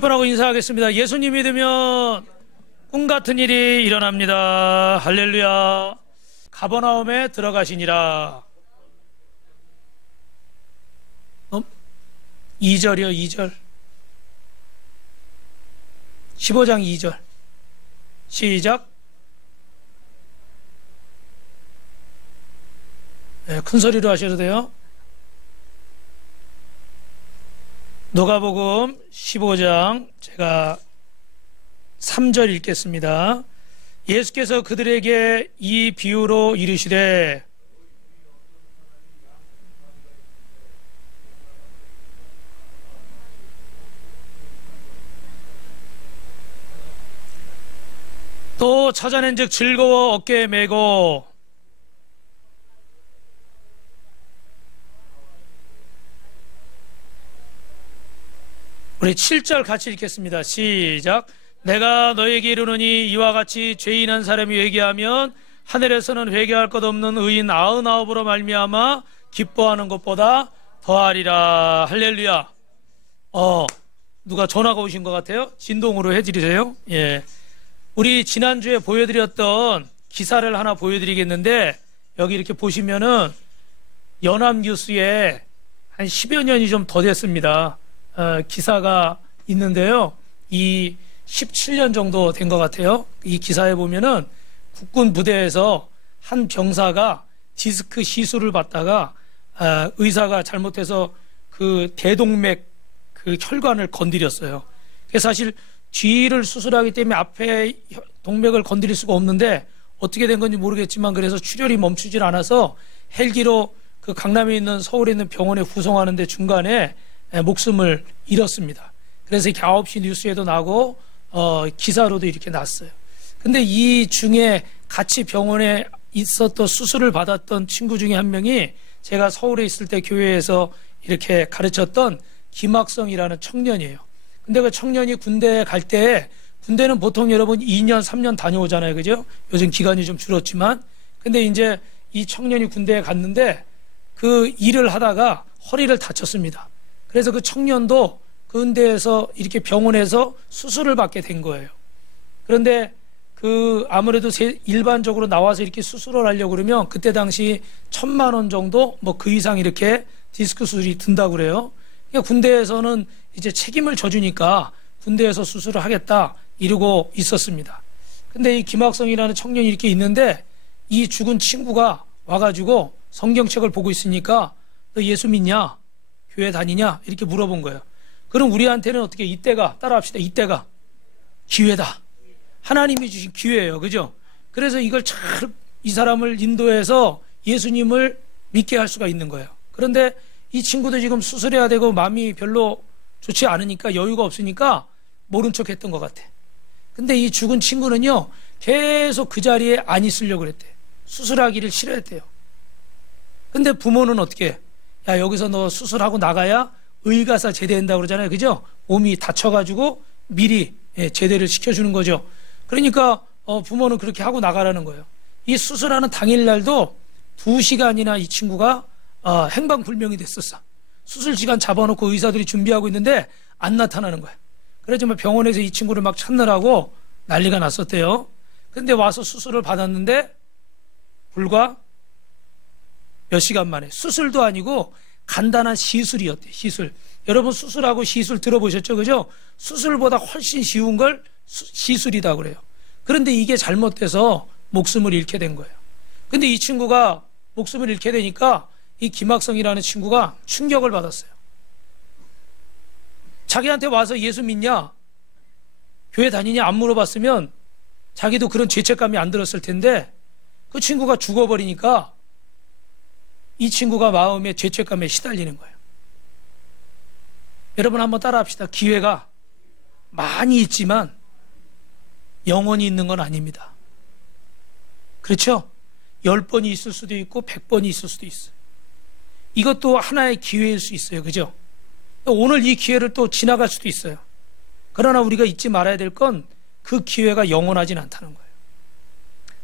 몇 번 하고 인사하겠습니다. 예수님 믿으면 꿈 같은 일이 일어납니다. 할렐루야. 가버나움에 들어가시니라. 2절이요, 2절. 15장 2절. 시작. 네, 큰 소리로 하셔도 돼요. 누가복음 15장 제가 3절 읽겠습니다. 예수께서 그들에게 이 비유로 이르시되 또 찾아낸즉 즐거워 어깨에 메고 우리 7절 같이 읽겠습니다. 시작. 내가 너에게 이르노니 이와 같이 죄인한 사람이 회개하면 하늘에서는 회개할 것 없는 의인 99으로 말미암아 기뻐하는 것보다 더하리라. 할렐루야. 누가 전화가 오신 것 같아요? 진동으로 해드리세요. 예. 우리 지난주에 보여드렸던 기사를 하나 보여드리겠는데 여기 이렇게 보시면은 연합뉴스에 한 10여 년이 좀 더 됐습니다. 기사가 있는데요. 이 17년 정도 된 것 같아요. 이 기사에 보면은 국군 부대에서 한 병사가 디스크 시술을 받다가 의사가 잘못해서 그 대동맥 그 혈관을 건드렸어요. 그래서 사실 뒤를 수술하기 때문에 앞에 동맥을 건드릴 수가 없는데 어떻게 된 건지 모르겠지만 그래서 출혈이 멈추질 않아서 헬기로 그 강남에 있는 서울에 있는 병원에 후송하는데 중간에 목숨을 잃었습니다. 그래서 이렇게 9시 뉴스에도 나고 기사로도 이렇게 났어요. 근데 이 중에 같이 병원에 있었던 수술을 받았던 친구 중에 한 명이 제가 서울에 있을 때 교회에서 이렇게 가르쳤던 김학성이라는 청년이에요. 근데 그 청년이 군대에 갈 때 군대는 보통 여러분 2년 3년 다녀오잖아요. 그죠? 요즘 기간이 좀 줄었지만 근데 이제 이 청년이 군대에 갔는데 그 일을 하다가 허리를 다쳤습니다. 그래서 그 청년도 군대에서 이렇게 병원에서 수술을 받게 된 거예요. 그런데 그 아무래도 일반적으로 나와서 이렇게 수술을 하려고 그러면 그때 당시 1,000만 원 정도 뭐 그 이상 이렇게 디스크 수술이 든다고 그래요. 그러니까 군대에서는 이제 책임을 져주니까 군대에서 수술을 하겠다 이러고 있었습니다. 근데 이 김학성이라는 청년이 이렇게 있는데 이 죽은 친구가 와가지고 성경책을 보고 있으니까 너 예수 믿냐? 교회 다니냐? 이렇게 물어본 거예요. 그럼 우리한테는 어떻게 이때가 따라합시다. 이때가 기회다. 하나님이 주신 기회예요. 그죠? 그래서 이걸 잘 이 사람을 인도해서 예수님을 믿게 할 수가 있는 거예요. 그런데 이 친구도 지금 수술해야 되고 마음이 별로 좋지 않으니까 여유가 없으니까 모른 척 했던 것 같아. 근데 이 죽은 친구는요 계속 그 자리에 안 있으려고 그랬대. 수술하기를 싫어했대요. 근데 부모는 어떻게 해? 야 여기서 너 수술하고 나가야 의가사 제대한다고 그러잖아요. 그죠? 몸이 다쳐가지고 미리 제대를 시켜주는 거죠. 그러니까 부모는 그렇게 하고 나가라는 거예요. 이 수술하는 당일날도 2시간이나 이 친구가 행방불명이 됐었어. 수술 시간 잡아놓고 의사들이 준비하고 있는데 안 나타나는 거야. 그래서 병원에서 이 친구를 막 찾느라고 난리가 났었대요. 근데 와서 수술을 받았는데 불과 몇 시간 만에 수술도 아니고 간단한 시술이었대. 시술. 여러분 수술하고 시술 들어보셨죠? 그죠? 수술보다 훨씬 쉬운 걸 시술이다 그래요. 그런데 이게 잘못돼서 목숨을 잃게 된 거예요. 근데 이 친구가 목숨을 잃게 되니까 이 김학성이라는 친구가 충격을 받았어요. 자기한테 와서 예수 믿냐? 교회 다니냐? 안 물어봤으면 자기도 그런 죄책감이 안 들었을 텐데 그 친구가 죽어버리니까 이 친구가 마음에 죄책감에 시달리는 거예요. 여러분 한번 따라합시다. 기회가 많이 있지만 영원히 있는 건 아닙니다. 그렇죠? 10번이 있을 수도 있고 100번이 있을 수도 있어요. 이것도 하나의 기회일 수 있어요. 그죠? 오늘 이 기회를 또 지나갈 수도 있어요. 그러나 우리가 잊지 말아야 될 건 그 기회가 영원하진 않다는 거예요.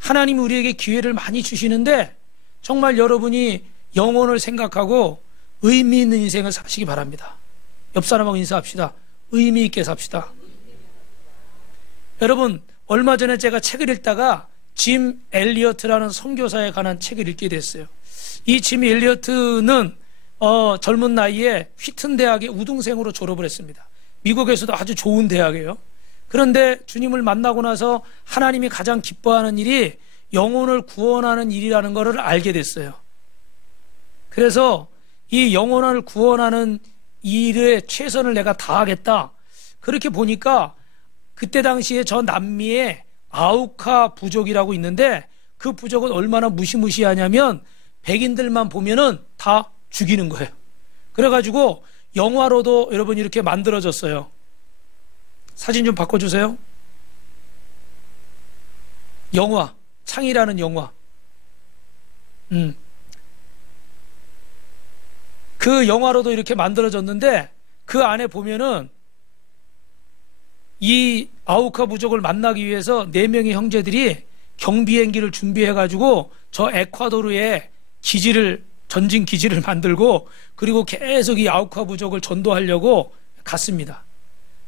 하나님이 우리에게 기회를 많이 주시는데 정말 여러분이 영혼을 생각하고 의미 있는 인생을 사시기 바랍니다. 옆 사람하고 인사합시다. 의미 있게 삽시다. 여러분, 얼마 전에 제가 책을 읽다가 짐 엘리어트라는 선교사에 관한 책을 읽게 됐어요. 이 짐 엘리어트는 젊은 나이에 휘튼 대학의 우등생으로 졸업을 했습니다. 미국에서도 아주 좋은 대학이에요. 그런데 주님을 만나고 나서 하나님이 가장 기뻐하는 일이 영혼을 구원하는 일이라는 것을 알게 됐어요. 그래서 이 영혼을 구원하는 일에 최선을 내가 다하겠다. 그렇게 보니까 그때 당시에 저 남미에 아우카 부족이라고 있는데 그 부족은 얼마나 무시무시하냐면 백인들만 보면은 다 죽이는 거예요. 그래가지고 영화로도 여러분 이렇게 만들어졌어요. 사진 좀 바꿔주세요. 영화, 창이라는 영화. 그 영화로도 이렇게 만들어졌는데 그 안에 보면은 이 아우카 부족을 만나기 위해서 4명의 형제들이 경비행기를 준비해가지고 저 에콰도르에 전진 기지를 만들고 그리고 계속 이 아우카 부족을 전도하려고 갔습니다.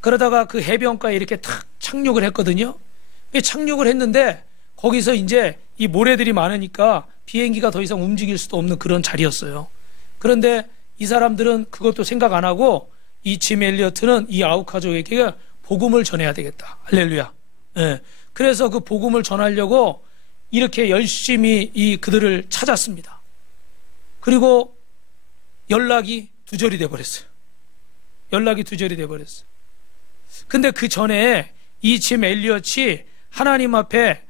그러다가 그 해변가에 이렇게 탁 착륙을 했거든요. 착륙을 했는데 거기서 이제 이 모래들이 많으니까 비행기가 더 이상 움직일 수도 없는 그런 자리였어요. 그런데 이 사람들은 그것도 생각 안 하고 이 짐 엘리어트는 이 아우카족에게 복음을 전해야 되겠다. 할렐루야. 예. 그래서 그 복음을 전하려고 이렇게 열심히 그들을 찾았습니다. 그리고 연락이 두절이 돼버렸어요. 연락이 두절이 돼버렸어요. 근데 그 전에 이 짐 엘리엇이 하나님 앞에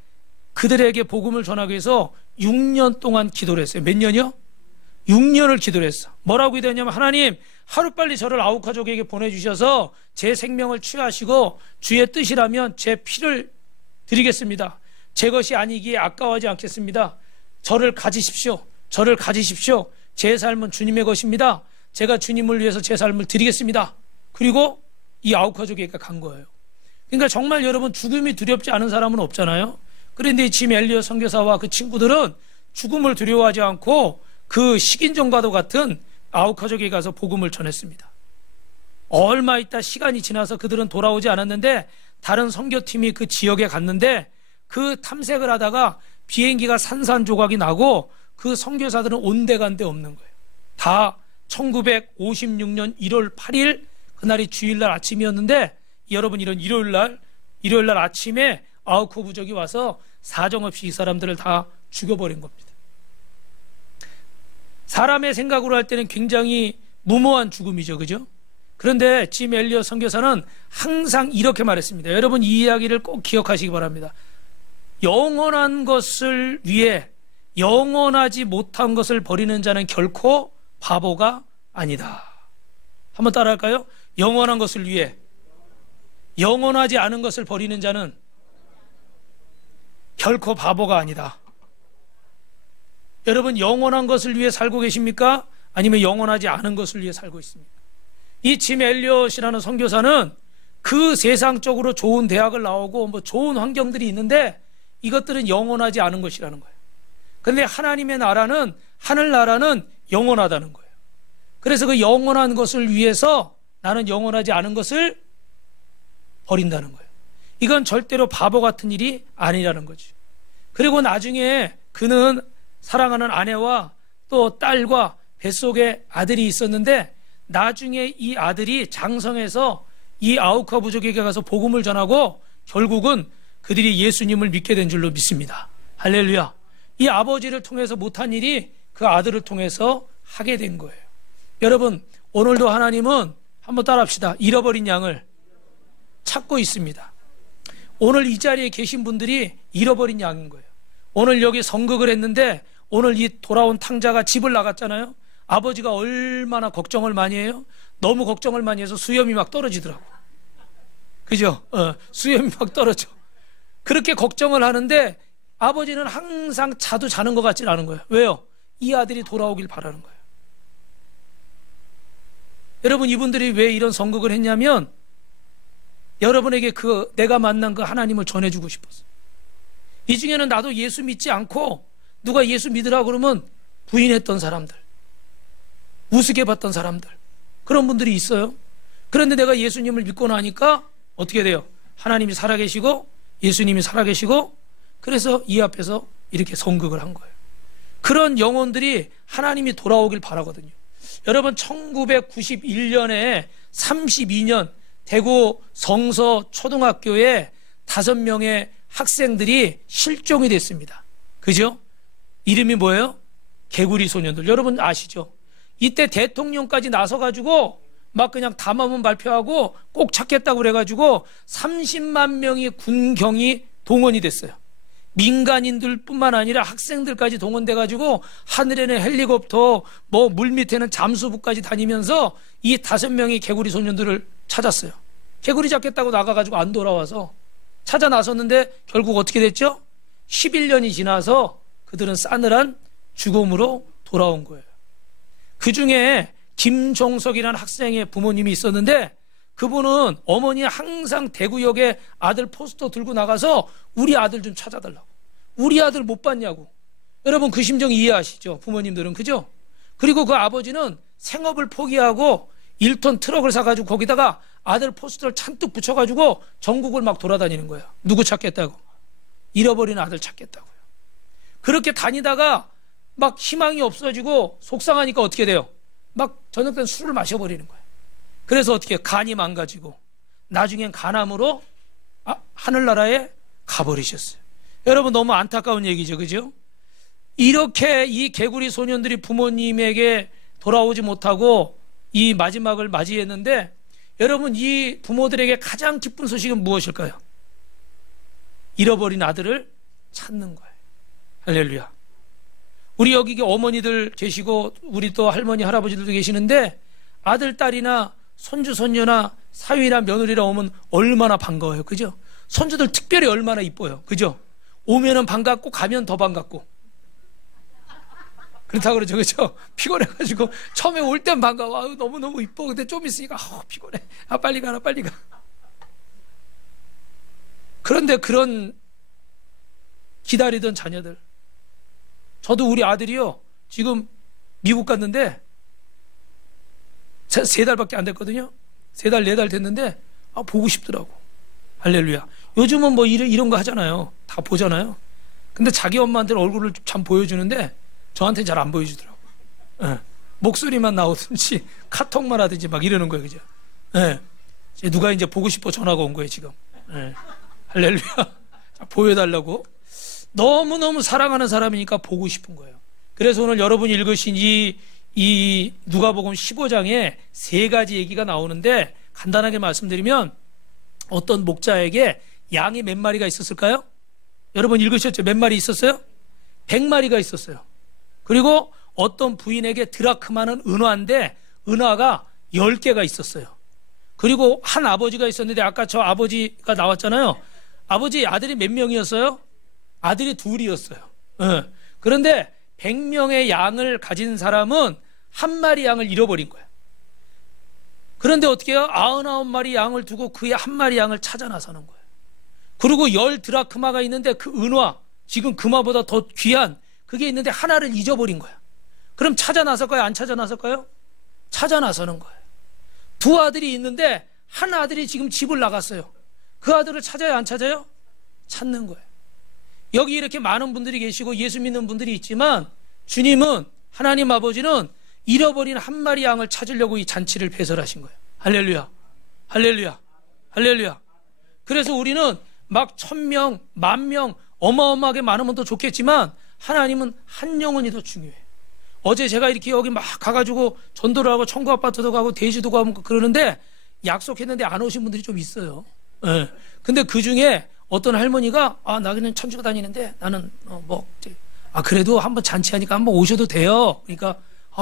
그들에게 복음을 전하기 위해서 6년 동안 기도를 했어요. 몇 년이요? 6년을 기도를 했어. 뭐라고 기도했냐면 하나님 하루빨리 저를 아우카족에게 보내주셔서 제 생명을 취하시고 주의 뜻이라면 제 피를 드리겠습니다. 제 것이 아니기에 아까워하지 않겠습니다. 저를 가지십시오. 저를 가지십시오. 제 삶은 주님의 것입니다. 제가 주님을 위해서 제 삶을 드리겠습니다. 그리고 이 아우카족에게 간 거예요. 그러니까 정말 여러분 죽음이 두렵지 않은 사람은 없잖아요. 그런데 이 짐 엘리엇 선교사와 그 친구들은 죽음을 두려워하지 않고 그 식인종과도 같은 아우카족에 가서 복음을 전했습니다. 얼마 있다 시간이 지나서 그들은 돌아오지 않았는데 다른 선교팀이 그 지역에 갔는데 그 탐색을 하다가 비행기가 산산조각이 나고 그 선교사들은 온데간데 없는 거예요. 다 1956년 1월 8일 그날이 주일날 아침이었는데 여러분 이런 일요일날 아침에 아우카 부족이 와서 사정없이 이 사람들을 다 죽여버린 겁니다. 사람의 생각으로 할 때는 굉장히 무모한 죽음이죠. 그죠? 그런데 짐 엘리엇 선교사는 항상 이렇게 말했습니다. 여러분 이 이야기를 꼭 기억하시기 바랍니다. 영원한 것을 위해 영원하지 못한 것을 버리는 자는 결코 바보가 아니다. 한번 따라할까요? 영원한 것을 위해 영원하지 않은 것을 버리는 자는 결코 바보가 아니다. 여러분 영원한 것을 위해 살고 계십니까? 아니면 영원하지 않은 것을 위해 살고 있습니까? 이 짐 엘리엇이라는 선교사는 그 세상적으로 좋은 대학을 나오고 뭐 좋은 환경들이 있는데 이것들은 영원하지 않은 것이라는 거예요. 그런데 하나님의 나라는 하늘나라는 영원하다는 거예요. 그래서 그 영원한 것을 위해서 나는 영원하지 않은 것을 버린다는 거예요. 이건 절대로 바보 같은 일이 아니라는 거죠. 그리고 나중에 그는 사랑하는 아내와 또 딸과 뱃속에 아들이 있었는데 나중에 이 아들이 장성해서 이 아우카 부족에게 가서 복음을 전하고 결국은 그들이 예수님을 믿게 된 줄로 믿습니다. 할렐루야. 이 아버지를 통해서 못한 일이 그 아들을 통해서 하게 된 거예요. 여러분 오늘도 하나님은 한번 따라합시다. 잃어버린 양을 찾고 있습니다. 오늘 이 자리에 계신 분들이 잃어버린 양인 거예요. 오늘 여기 성극을 했는데 오늘 이 돌아온 탕자가 집을 나갔잖아요. 아버지가 얼마나 걱정을 많이 해요. 너무 걱정을 많이 해서 수염이 막 떨어지더라고. 그죠? 수염이 막 떨어져. 그렇게 걱정을 하는데 아버지는 항상 자도 자는 것 같지 않은 거예요. 왜요? 이 아들이 돌아오길 바라는 거예요. 여러분 이분들이 왜 이런 성극을 했냐면 여러분에게 내가 만난 그 하나님을 전해주고 싶었어요. 이 중에는 나도 예수 믿지 않고 누가 예수 믿으라 그러면 부인했던 사람들, 우습게 봤던 사람들, 그런 분들이 있어요. 그런데 내가 예수님을 믿고 나니까 어떻게 돼요? 하나님이 살아계시고 예수님이 살아계시고 그래서 이 앞에서 이렇게 성극을 한 거예요. 그런 영혼들이 하나님이 돌아오길 바라거든요. 여러분 1991년에 32년 대구 성서 초등학교에 5명의 학생들이 실종이 됐습니다. 그죠? 이름이 뭐예요? 개구리 소년들. 여러분 아시죠? 이때 대통령까지 나서가지고 막 그냥 담화문 발표하고 꼭 찾겠다고 그래가지고 30만 명의 군경이 동원이 됐어요. 민간인들 뿐만 아니라 학생들까지 동원돼가지고 하늘에는 헬리콥터, 뭐 물밑에는 잠수부까지 다니면서 이 5명의 개구리 소년들을 찾았어요. 개구리 잡겠다고 나가가지고 안 돌아와서 찾아 나섰는데 결국 어떻게 됐죠? 11년이 지나서 그들은 싸늘한 죽음으로 돌아온 거예요. 그 중에 김종석이라는 학생의 부모님이 있었는데 그분은 어머니 항상 대구역에 아들 포스터 들고 나가서 우리 아들 좀 찾아달라고. 우리 아들 못 봤냐고. 여러분 그 심정 이해하시죠? 부모님들은. 그죠? 그리고 그 아버지는 생업을 포기하고 1톤 트럭을 사가지고 거기다가 아들 포스터를 잔뜩 붙여가지고 전국을 막 돌아다니는 거예요. 누구 찾겠다고? 잃어버린 아들 찾겠다고요. 그렇게 다니다가 막 희망이 없어지고 속상하니까 어떻게 돼요? 막 저녁 때 술을 마셔버리는 거예요. 그래서 어떻게 간이 망가지고 나중엔 간암으로 하늘나라에 가버리셨어요. 여러분 너무 안타까운 얘기죠. 그죠? 이렇게 이 개구리 소년들이 부모님에게 돌아오지 못하고 이 마지막을 맞이했는데 여러분 이 부모들에게 가장 기쁜 소식은 무엇일까요? 잃어버린 아들을 찾는 거예요. 할렐루야. 우리 여기 어머니들 계시고 우리 또 할머니 할아버지들도 계시는데 아들 딸이나 손주 손녀나 사위나 며느리라 오면 얼마나 반가워요. 그죠? 손주들 특별히 얼마나 이뻐요. 그죠? 오면은 반갑고 가면 더 반갑고 그렇다고 그러죠. 그죠? 피곤해가지고 처음에 올 땐 반가워. 아유, 너무너무 이뻐. 근데 좀 있으니까 피곤해. 빨리 가라 빨리 가. 그런데 그런 기다리던 자녀들, 저도 우리 아들이요 지금 미국 갔는데 3달밖에 안 됐거든요. 3달 4달 됐는데 보고 싶더라고. 할렐루야. 요즘은 뭐 이런 거 하잖아요. 다 보잖아요. 근데 자기 엄마한테는 얼굴을 참 보여주는데 저한테는 잘 안 보여주더라고. 네. 목소리만 나오든지 카톡만 하든지 막 이러는 거예요. 그죠? 네. 누가 이제 보고 싶어 전화가 온 거예요 지금. 네. 할렐루야. 자, 보여달라고. 너무너무 사랑하는 사람이니까 보고 싶은 거예요. 그래서 오늘 여러분이 읽으신 이 누가복음 15장에 3가지 얘기가 나오는데 간단하게 말씀드리면 어떤 목자에게 양이 몇 마리가 있었을까요? 여러분 읽으셨죠? 몇 마리 있었어요? 100마리가 있었어요. 그리고 어떤 부인에게 드라크마는 은화인데 은화가 10개가 있었어요. 그리고 한 아버지가 있었는데 아까 저 아버지가 나왔잖아요. 아버지 아들이 몇 명이었어요? 아들이 2이었어요. 그런데 100명의 양을 가진 사람은 한 마리 양을 잃어버린 거예요. 그런데 어떻게 해요? 99마리 양을 두고 그의 한 마리 양을 찾아 나서는 거예요. 그리고 10 드라크마가 있는데 그 은화, 지금 금화보다 더 귀한 그게 있는데 하나를 잊어버린 거야. 그럼 찾아 나설까요? 안 찾아 나설까요? 찾아 나서는 거예요. 2 아들이 있는데 한 아들이 지금 집을 나갔어요. 그 아들을 찾아요? 안 찾아요? 찾는 거예요. 여기 이렇게 많은 분들이 계시고 예수 믿는 분들이 있지만 주님은, 하나님 아버지는 잃어버린 한 마리 양을 찾으려고 이 잔치를 배설하신 거예요. 할렐루야. 할렐루야. 할렐루야. 그래서 우리는 막 1000명, 10,000명 어마어마하게 많으면 더 좋겠지만 하나님은 한 영혼이 더 중요해요. 어제 제가 이렇게 여기 막 가가지고 전도를 하고 청구 아파트도 가고 대지도 가고 그러는데 약속했는데 안 오신 분들이 좀 있어요. 네. 근데 그 중에 어떤 할머니가 나 그냥 천주교 다니는데 나는 그래도 한번 잔치하니까 한번 오셔도 돼요. 그러니까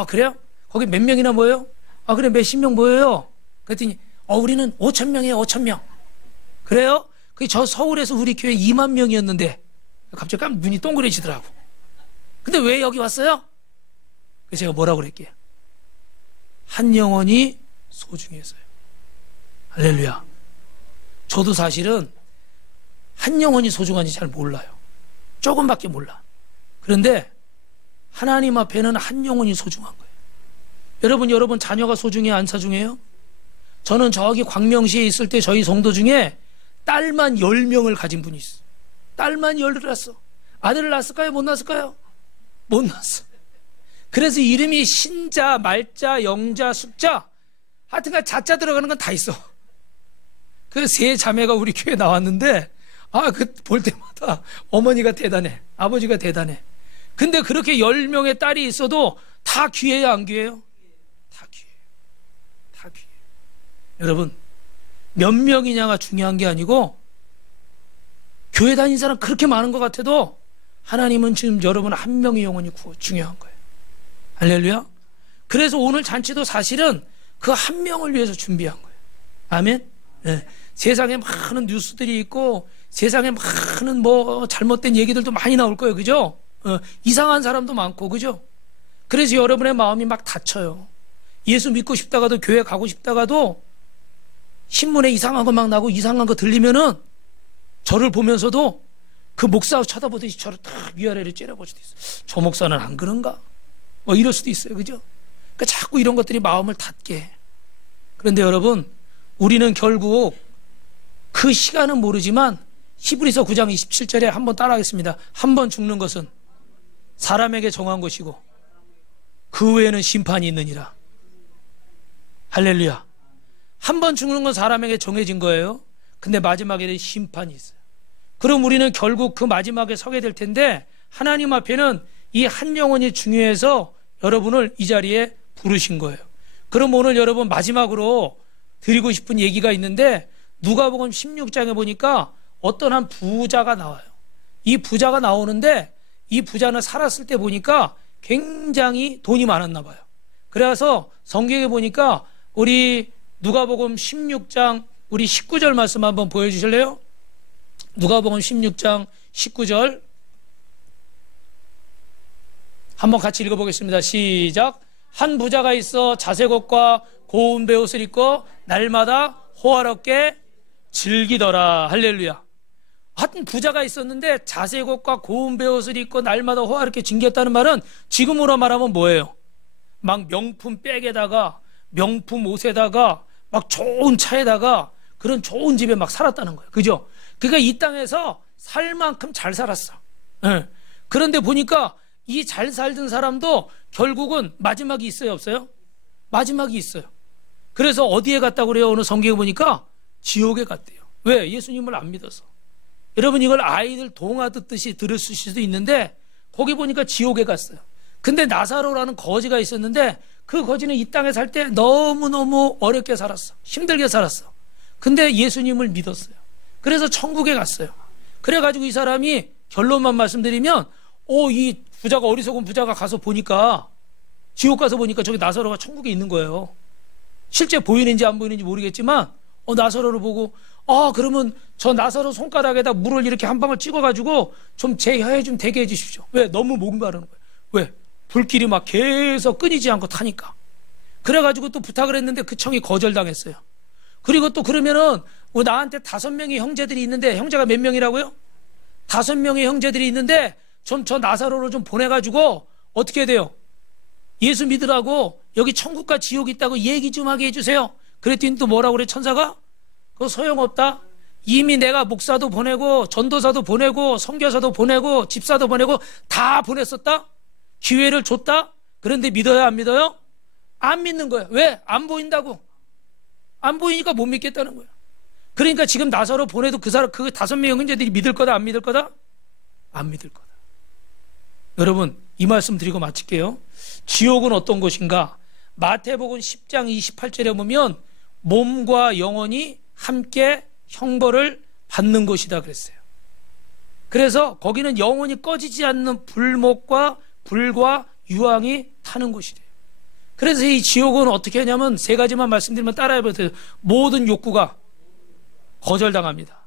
그래요? 거기 몇 명이나 모여요? 그래 몇십 명 모여요. 그랬더니 우리는 5,000명이에요. 5,000명. 그래요? 저 서울에서 우리 교회 2만 명이었는데 갑자기 눈이 동그래지더라고. 근데 왜 여기 왔어요? 그래서 제가 뭐라고 그랬게요? 한 영혼이 소중해서요. 할렐루야. 저도 사실은 한 영혼이 소중한지 잘 몰라요. 조금밖에 몰라. 그런데 하나님 앞에는 한 영혼이 소중한 거예요. 여러분 자녀가 소중해요? 안 소중해요? 저는 저기 광명시에 있을 때 저희 성도 중에 딸만 10명을 가진 분이 있어요. 딸만 10을 낳았어. 아들을 낳았을까요? 못 낳았을까요? 못 낳았어. 그래서 이름이 신자, 말자, 영자, 숙자, 하여튼간 자자 들어가는 건 다 있어. 그 세 자매가 우리 교회 나왔는데, 그 볼 때마다 어머니가 대단해. 아버지가 대단해. 근데 그렇게 10명의 딸이 있어도 다 귀해요, 안 귀해요? 다 귀해요. 다 귀해요. 여러분, 몇 명이냐가 중요한 게 아니고, 교회 다니는 사람 그렇게 많은 것 같아도, 하나님은 지금 여러분 한 명의 영혼이 중요한 거예요. 할렐루야. 그래서 오늘 잔치도 사실은 그 한 명을 위해서 준비한 거예요. 아멘. 네. 세상에 많은 뉴스들이 있고 세상에 많은 잘못된 얘기들도 많이 나올 거예요. 그죠? 이상한 사람도 많고, 그죠? 그래서 여러분의 마음이 막 다쳐요. 예수 믿고 싶다가도, 교회 가고 싶다가도 신문에 이상한 거 막 나고 이상한 거 들리면은 저를 보면서도 그 목사 쳐다보듯이 저를 딱 위아래를 째려볼 수도 있어요. 저 목사는 안 그런가? 이럴 수도 있어요. 그죠? 그러니까 자꾸 이런 것들이 마음을 닫게 해. 그런데 여러분, 우리는 결국 그 시간은 모르지만 히브리서 9장 27절에 한번 따라하겠습니다. 한 번 죽는 것은 사람에게 정한 것이고 그 외에는 심판이 있느니라. 할렐루야. 한 번 죽는 건 사람에게 정해진 거예요. 근데 마지막에는 심판이 있어요. 그럼 우리는 결국 그 마지막에 서게 될 텐데, 하나님 앞에는 이 한 영혼이 중요해서 여러분을 이 자리에 부르신 거예요. 그럼 오늘 여러분 마지막으로 드리고 싶은 얘기가 있는데, 누가복음 16장에 보니까 어떤 한 부자가 나와요. 이 부자가 나오는데, 이 부자는 살았을 때 보니까 굉장히 돈이 많았나 봐요. 그래서 성경에 보니까 우리 누가복음 16장 우리 19절 말씀 한번 보여주실래요? 누가복음 16장 19절 한번 같이 읽어보겠습니다. 시작. 한 부자가 있어 자색 옷과 고운 베옷을 입고 날마다 호화롭게 즐기더라. 할렐루야. 하여튼 부자가 있었는데 자색 옷과 고운 베옷을 입고 날마다 호화롭게 즐겼다는 말은 지금으로 말하면 뭐예요? 막 명품 백에다가 명품 옷에다가 막 좋은 차에다가 그런 좋은 집에 막 살았다는 거예요. 그죠? 그러니까 이 땅에서 살 만큼 잘 살았어. 네. 그런데 보니까 이 잘 살던 사람도 결국은 마지막이 있어요, 없어요? 마지막이 있어요. 그래서 어디에 갔다고 그래요? 어느 성경에 보니까 지옥에 갔대요. 왜? 예수님을 안 믿어서. 여러분, 이걸 아이들 동화 듣듯이 들을 수도 있는데 거기 보니까 지옥에 갔어요. 근데 나사로라는 거지가 있었는데 그 거지는 이 땅에 살 때 너무너무 어렵게 살았어. 힘들게 살았어. 근데 예수님을 믿었어요. 그래서 천국에 갔어요. 그래가지고 이 사람이 결론만 말씀드리면, 이 부자가, 어리석은 부자가 가서 보니까, 지옥 가서 보니까 저기 나사로가 천국에 있는 거예요. 실제 보이는지 안 보이는지 모르겠지만, 나사로를 보고, 그러면 저 나사로 손가락에다 물을 이렇게 한 방울 찍어가지고 좀 제 혀에 좀 대게 해주십시오. 왜? 너무 목마르는 거예요. 왜? 불길이 막 계속 끊이지 않고 타니까. 그래가지고 또 부탁을 했는데 그 청이 거절당했어요. 그리고 또 그러면은 나한테 5명의 형제들이 있는데, 형제가 몇 명이라고요? 5명의 형제들이 있는데 좀 저 나사로를 좀 보내가지고 어떻게 해야 돼요? 예수 믿으라고 여기 천국과 지옥이 있다고 얘기 좀 하게 해주세요. 그랬더니 또 뭐라고 그래, 천사가? 그거 소용없다. 이미 내가 목사도 보내고 전도사도 보내고 선교사도 보내고 집사도 보내고 다 보냈었다. 기회를 줬다. 그런데 믿어요, 안 믿어요? 안 믿는 거예요. 왜? 안 보인다고. 안 보이니까 못 믿겠다는 거예요. 그러니까 지금 나사로 보내도 그 5명의 형제들이 믿을 거다, 안 믿을 거다? 안 믿을 거다. 여러분, 이 말씀 드리고 마칠게요. 지옥은 어떤 곳인가? 마태복음 10장 28절에 보면 몸과 영혼이 함께 형벌을 받는 곳이다 그랬어요. 그래서 거기는 영혼이 꺼지지 않는 불목과 불과 유황이 타는 곳이래요. 그래서 이 지옥은 어떻게 하냐면 3가지만 말씀드리면 따라해보세요. 모든 욕구가 거절당합니다.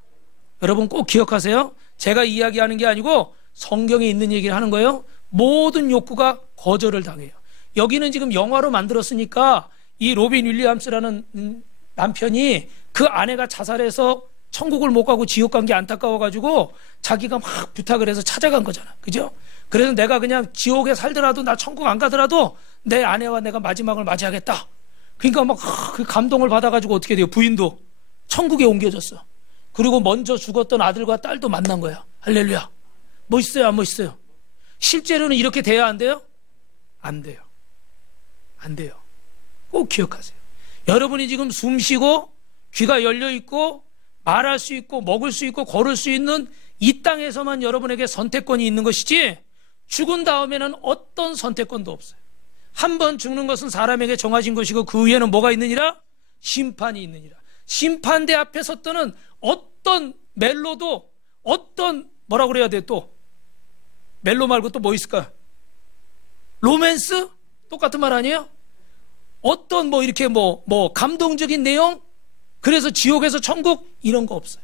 여러분 꼭 기억하세요. 제가 이야기하는 게 아니고 성경에 있는 얘기를 하는 거예요. 모든 욕구가 거절을 당해요. 여기는 지금 영화로 만들었으니까 이 로빈 윌리엄스라는 남편이 그 아내가 자살해서 천국을 못 가고 지옥 간 게 안타까워가지고 자기가 막 부탁을 해서 찾아간 거잖아. 그죠? 그래서 내가 그냥 지옥에 살더라도 나 천국 안 가더라도 내 아내와 내가 마지막을 맞이하겠다. 그러니까 막 그 감동을 받아가지고 어떻게 돼요? 부인도 천국에 옮겨졌어. 그리고 먼저 죽었던 아들과 딸도 만난 거야. 할렐루야. 멋있어요, 안 멋있어요? 실제로는 이렇게 돼야 안 돼요? 안 돼요. 안 돼요. 꼭 기억하세요. 여러분이 지금 숨 쉬고 귀가 열려 있고 말할 수 있고 먹을 수 있고 걸을 수 있는 이 땅에서만 여러분에게 선택권이 있는 것이지, 죽은 다음에는 어떤 선택권도 없어요. 한 번 죽는 것은 사람에게 정해진 것이고 그 위에는 뭐가 있느니라? 심판이 있느니라. 심판대 앞에 섰더는 어떤 멜로도, 어떤 뭐라고 그래야 돼? 또 멜로 말고 또 뭐 있을까? 로맨스? 똑같은 말 아니에요? 어떤 뭐 이렇게 뭐 감동적인 내용? 그래서 지옥에서 천국? 이런 거 없어요.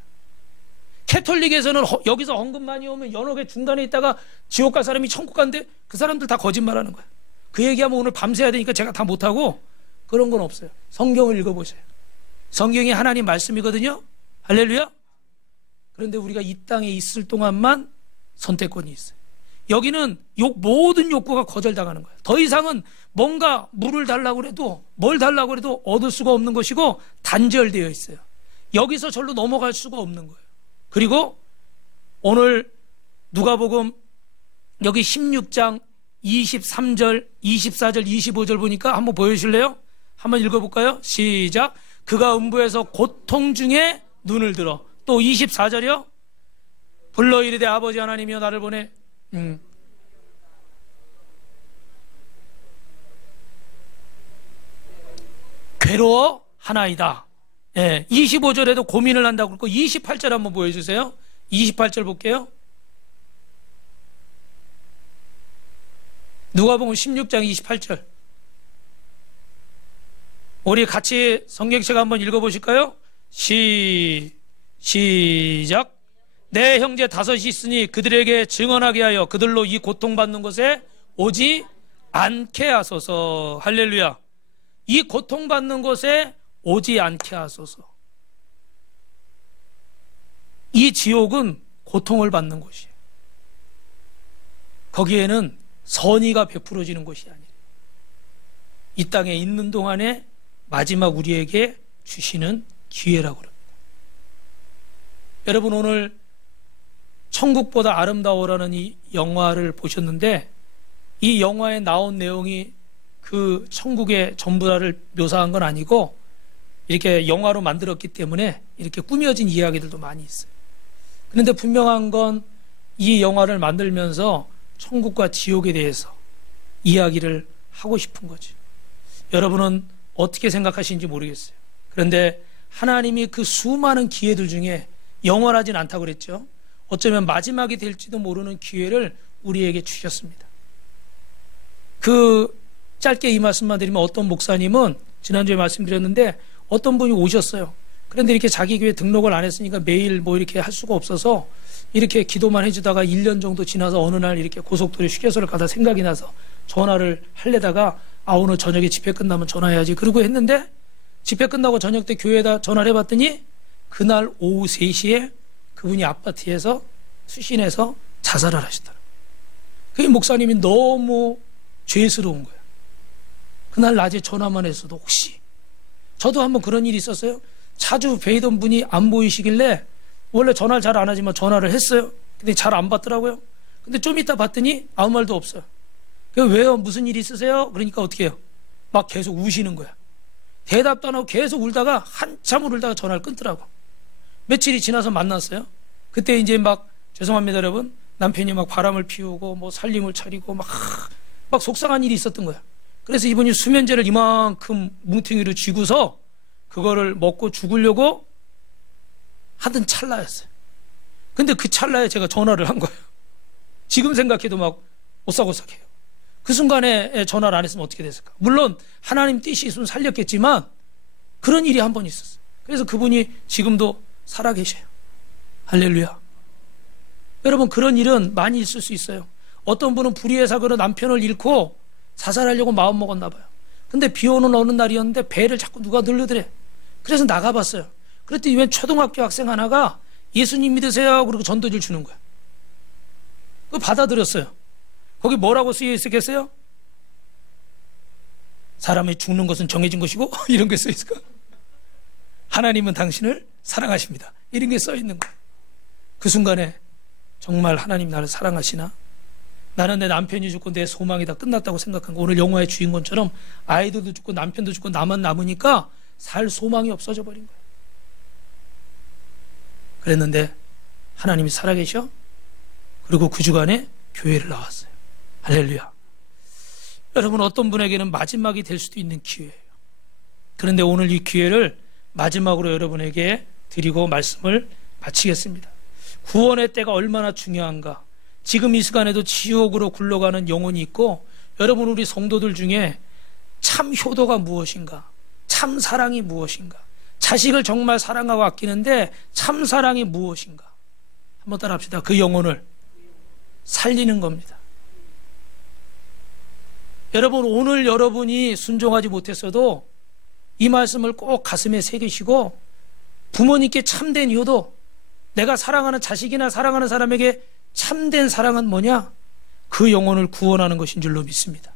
캐톨릭에서는 여기서 헌금 많이 오면 연옥의 중간에 있다가 지옥 갈 사람이 천국 간대. 그 사람들 다 거짓말하는 거야. 그 얘기하면 오늘 밤새야 되니까 제가 다 못하고, 그런 건 없어요. 성경을 읽어보세요. 성경이 하나님 말씀이거든요. 할렐루야. 그런데 우리가 이 땅에 있을 동안만 선택권이 있어요. 여기는 모든 욕구가 거절당하는 거예요. 더 이상은 뭔가 물을 달라고 해도 뭘 달라고 해도 얻을 수가 없는 것이고 단절되어 있어요. 여기서 절로 넘어갈 수가 없는 거예요. 그리고 오늘 누가복음 여기 16장 23절, 24절, 25절 보니까 한번 보여주실래요? 한번 읽어볼까요? 시작. 그가 음부에서 고통 중에 눈을 들어. 또 24절이요. 불러 이르되 아버지 하나님이여 나를 보내. 괴로워하나이다. 예, 25절에도 고민을 한다고 그러고 28절 한번 보여주세요. 28절 볼게요. 누가복음 16장 28절. 우리 같이 성경책 한번 읽어보실까요? 시작. 내 형제 다섯이 있으니 그들에게 증언하게 하여 그들로 이 고통받는 곳에 오지 않게 하소서. 할렐루야. 이 고통받는 곳에 오지 않게 하소서. 이 지옥은 고통을 받는 곳이에요. 거기에는 선의가 베풀어지는 곳이 아니에요. 이 땅에 있는 동안에 마지막 우리에게 주시는 기회라고 합니다. 여러분, 오늘 천국보다 아름다워라는 이 영화를 보셨는데, 이 영화에 나온 내용이 그 천국의 전부를 묘사한 건 아니고 이렇게 영화로 만들었기 때문에 이렇게 꾸며진 이야기들도 많이 있어요. 그런데 분명한 건 이 영화를 만들면서 천국과 지옥에 대해서 이야기를 하고 싶은 거죠. 여러분은 어떻게 생각하시는지 모르겠어요. 그런데 하나님이 그 수많은 기회들 중에 영원하진 않다고 그랬죠. 어쩌면 마지막이 될지도 모르는 기회를 우리에게 주셨습니다. 그 짧게 이 말씀만 드리면, 어떤 목사님은 지난주에 말씀드렸는데 어떤 분이 오셨어요. 그런데 이렇게 자기 교회 등록을 안 했으니까 매일 뭐 이렇게 할 수가 없어서 이렇게 기도만 해주다가 1년 정도 지나서 어느 날 이렇게 고속도로 휴게소를 가다 생각이 나서 전화를 하려다가 오늘 저녁에 집회 끝나면 전화해야지 그러고 했는데, 집회 끝나고 저녁 때 교회에다 전화를 해봤더니 그날 오후 3시에 그분이 아파트에서 투신해서 자살을 하시더라고요. 그 목사님이 너무 죄스러운 거예요. 그날 낮에 전화만 했어도 혹시, 저도 한번 그런 일이 있었어요. 자주 뵈던 분이 안 보이시길래 원래 전화를 잘 안 하지만 전화를 했어요. 근데 잘 안 받더라고요. 근데 좀 이따 봤더니 아무 말도 없어요. 왜요? 무슨 일 있으세요? 그러니까 어떻게 해요? 막 계속 우시는 거야. 대답도 안 하고 계속 울다가 한참을 울다가 전화를 끊더라고. 며칠이 지나서 만났어요. 그때 이제 막, 죄송합니다 여러분, 남편이 막 바람을 피우고 뭐 살림을 차리고 막 속상한 일이 있었던 거야. 그래서 이분이 수면제를 이만큼 뭉탱이로 쥐고서 그거를 먹고 죽으려고 하던 찰나였어요. 근데 그 찰나에 제가 전화를 한 거예요. 지금 생각해도 막 오싹오싹해요. 그 순간에 전화를 안 했으면 어떻게 됐을까? 물론 하나님 뜻이 있으면 살렸겠지만 그런 일이 한 번 있었어요. 그래서 그분이 지금도 살아계셔요. 할렐루야. 여러분, 그런 일은 많이 있을 수 있어요. 어떤 분은 불의의 사고로 남편을 잃고 자살하려고 마음 먹었나 봐요. 근데 비 오는 어느 날이었는데 배를 자꾸 누가 늘르더래. 그래서 나가봤어요. 그랬더니 웬 초등학교 학생 하나가 예수님 믿으세요 그리고 전도지를 주는 거야. 그거 받아들였어요. 거기 뭐라고 쓰여 있었겠어요? 사람이 죽는 것은 정해진 것이고 이런 게 써 있을까? 하나님은 당신을 사랑하십니다. 이런 게 써 있는 거예요. 그 순간에 정말 하나님 나를 사랑하시나? 나는 내 남편이 죽고 내 소망이 다 끝났다고 생각한 거. 오늘 영화의 주인공처럼 아이들도 죽고 남편도 죽고 나만 남으니까 살 소망이 없어져 버린 거예요. 그랬는데 하나님이 살아계셔? 그리고 그 주간에 교회를 나왔어요. 할렐루야. 여러분, 어떤 분에게는 마지막이 될 수도 있는 기회예요. 그런데 오늘 이 기회를 마지막으로 여러분에게 드리고 말씀을 마치겠습니다. 구원의 때가 얼마나 중요한가. 지금 이 시간에도 지옥으로 굴러가는 영혼이 있고, 여러분, 우리 성도들 중에 참 효도가 무엇인가, 참 사랑이 무엇인가, 자식을 정말 사랑하고 아끼는데 참 사랑이 무엇인가, 한번 따라 합시다. 그 영혼을 살리는 겁니다. 여러분, 오늘 여러분이 순종하지 못했어도 이 말씀을 꼭 가슴에 새기시고, 부모님께 참된 효도, 내가 사랑하는 자식이나 사랑하는 사람에게 참된 사랑은 뭐냐? 그 영혼을 구원하는 것인 줄로 믿습니다.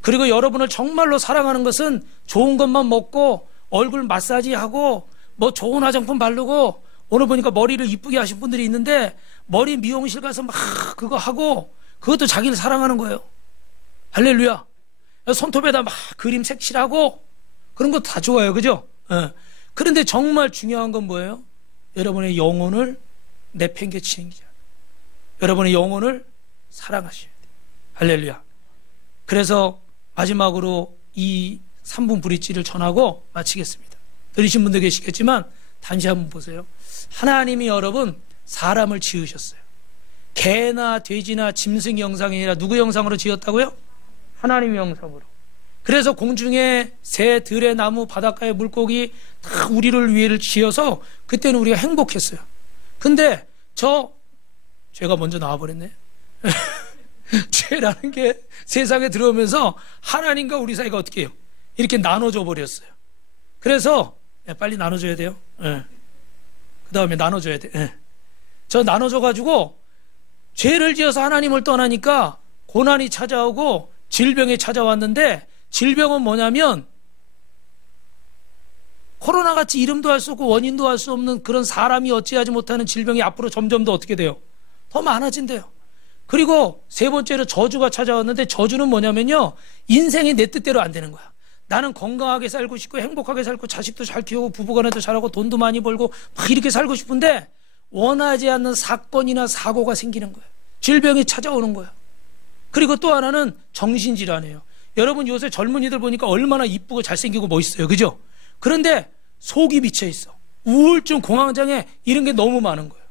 그리고 여러분을 정말로 사랑하는 것은 좋은 것만 먹고 얼굴 마사지하고 뭐 좋은 화장품 바르고, 오늘 보니까 머리를 이쁘게 하신 분들이 있는데 머리 미용실 가서 막 그거 하고, 그것도 자기를 사랑하는 거예요. 할렐루야. 손톱에다 막 그림 색칠하고 그런 거 다 좋아요. 그죠? 그런데 정말 중요한 건 뭐예요? 여러분의 영혼을 내팽개치는 게, 여러분의 영혼을 사랑하셔야 돼요. 할렐루야. 그래서 마지막으로 이 3분 브릿지를 전하고 마치겠습니다. 들으신 분도 계시겠지만 다시 한번 보세요. 하나님이 여러분 사람을 지으셨어요. 개나 돼지나 짐승 형상이 아니라 누구 형상으로 지었다고요? 하나님 형상으로. 그래서 공중에 새, 들의 나무, 바닷가의 물고기 다 우리를 위해 지어서 그때는 우리가 행복했어요. 근데 죄가 먼저 나와버렸네. 죄라는 게 세상에 들어오면서 하나님과 우리 사이가 어떻게 해요? 이렇게 나눠져 버렸어요. 그래서 빨리 나눠줘야 돼요. 그 다음에 나눠줘야 돼. 저 나눠져가지고 죄를 지어서 하나님을 떠나니까 고난이 찾아오고 질병이 찾아왔는데, 질병은 뭐냐면 코로나같이 이름도 할 수 없고 원인도 할 수 없는 그런 사람이 어찌하지 못하는 질병이 앞으로 점점 더 어떻게 돼요? 더 많아진대요. 그리고 세 번째로 저주가 찾아왔는데, 저주는 뭐냐면요, 인생이 내 뜻대로 안 되는 거야. 나는 건강하게 살고 싶고 행복하게 살고 자식도 잘 키우고 부부간에도 잘하고 돈도 많이 벌고 막 이렇게 살고 싶은데 원하지 않는 사건이나 사고가 생기는 거예요. 질병이 찾아오는 거예요. 그리고 또 하나는 정신질환이에요. 여러분, 요새 젊은이들 보니까 얼마나 이쁘고 잘생기고 멋있어요. 그죠? 그런데 속이 비쳐있어. 우울증, 공황장애 이런 게 너무 많은 거예요.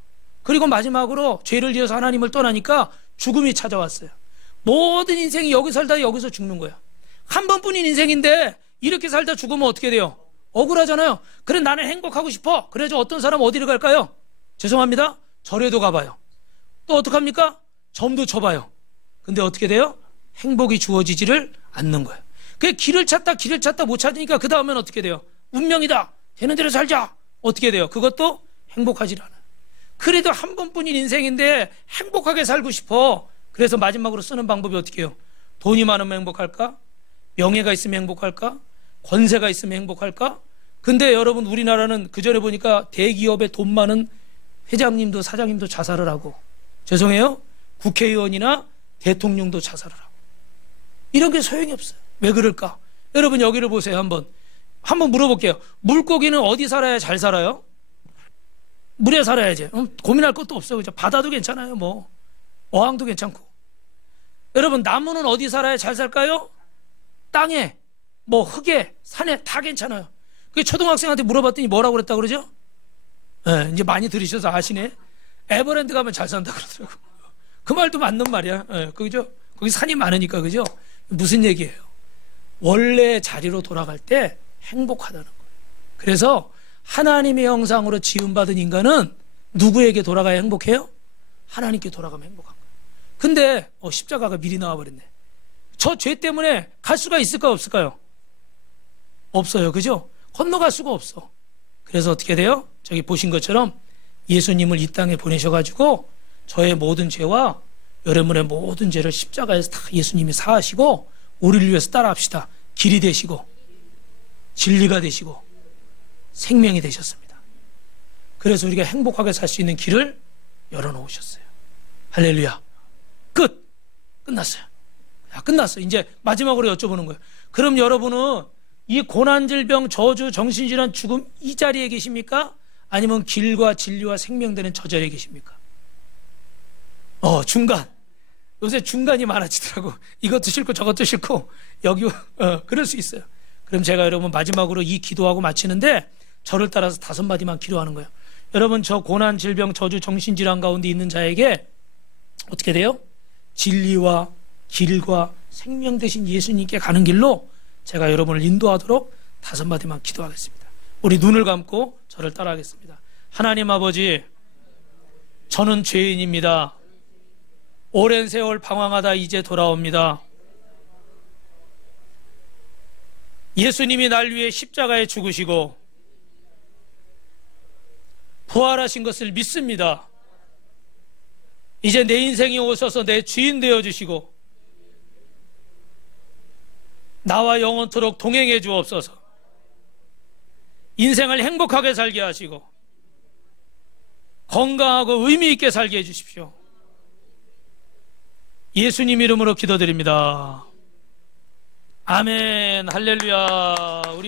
그리고 마지막으로 죄를 지어서 하나님을 떠나니까 죽음이 찾아왔어요. 모든 인생이 여기 살다 여기서 죽는 거야. 한 번뿐인 인생인데 이렇게 살다 죽으면 어떻게 돼요? 억울하잖아요. 그래, 나는 행복하고 싶어. 그래서 어떤 사람 어디를 갈까요? 죄송합니다, 절에도 가봐요. 또 어떡합니까? 점도 쳐봐요. 근데 어떻게 돼요? 행복이 주어지지를 않는 거예요. 그 길을 찾다 못 찾으니까 그 다음엔 어떻게 돼요? 운명이다, 되는 대로 살자. 어떻게 돼요? 그것도 행복하지 않아요. 그래도 한 번뿐인 인생인데 행복하게 살고 싶어. 그래서 마지막으로 쓰는 방법이 어떻게 해요? 돈이 많으면 행복할까? 명예가 있으면 행복할까? 권세가 있으면 행복할까? 근데 여러분, 우리나라는 그전에 보니까 대기업에 돈 많은 회장님도 사장님도 자살을 하고, 죄송해요, 국회의원이나 대통령도 자살을 하고, 이런 게 소용이 없어요. 왜 그럴까? 여러분, 여기를 보세요. 한번 물어볼게요. 물고기는 어디 살아야 잘 살아요? 물에 살아야지. 고민할 것도 없어요. 그죠? 바다도 괜찮아요. 뭐 어항도 괜찮고. 여러분, 나무는 어디 살아야 잘 살까요? 땅에, 뭐 흙에, 산에 다 괜찮아요. 그 초등학생한테 물어봤더니 뭐라고 그랬다 그러죠? 이제 많이 들으셔서 아시네. 에버랜드 가면 잘 산다 그러더라고. 그 말도 맞는 말이야. 그죠? 거기 산이 많으니까. 그죠? 무슨 얘기예요? 원래 자리로 돌아갈 때 행복하다는 거예요. 그래서 하나님의 형상으로 지음받은 인간은 누구에게 돌아가야 행복해요? 하나님께 돌아가면 행복한 거예요. 근데 십자가가 미리 나와버렸네. 저 죄 때문에 갈 수가 있을까 없을까요? 없어요. 그죠? 건너갈 수가 없어. 그래서 어떻게 돼요? 저기 보신 것처럼 예수님을 이 땅에 보내셔가지고 저의 모든 죄와 여러분의 모든 죄를 십자가에서 다 예수님이 사하시고 우리를 위해서 따라합시다. 길이 되시고 진리가 되시고 생명이 되셨습니다. 그래서 우리가 행복하게 살 수 있는 길을 열어놓으셨어요. 할렐루야. 끝났어요. 끝났어요. 이제 마지막으로 여쭤보는 거예요. 그럼 여러분은 이 고난질병, 저주, 정신질환, 죽음 이 자리에 계십니까? 아니면 길과 진리와 생명되는 저 자리에 계십니까? 중간. 요새 중간이 많아지더라고. 이것도 싫고 저것도 싫고 여기 그럴 수 있어요. 그럼 제가 여러분 마지막으로 이 기도하고 마치는데 저를 따라서 5마디만 기도하는 거예요. 여러분 저 고난, 질병, 저주, 정신질환 가운데 있는 자에게 어떻게 돼요? 진리와 길과 생명 되신 예수님께 가는 길로 제가 여러분을 인도하도록 5마디만 기도하겠습니다. 우리 눈을 감고 저를 따라하겠습니다. 하나님 아버지, 저는 죄인입니다. 오랜 세월 방황하다 이제 돌아옵니다. 예수님이 날 위해 십자가에 죽으시고 부활하신 것을 믿습니다. 이제 내 인생에 오셔서 내 주인 되어주시고 나와 영원토록 동행해 주옵소서. 인생을 행복하게 살게 하시고 건강하고 의미 있게 살게 해주십시오. 예수님 이름으로 기도드립니다. 아멘. 할렐루야. 우리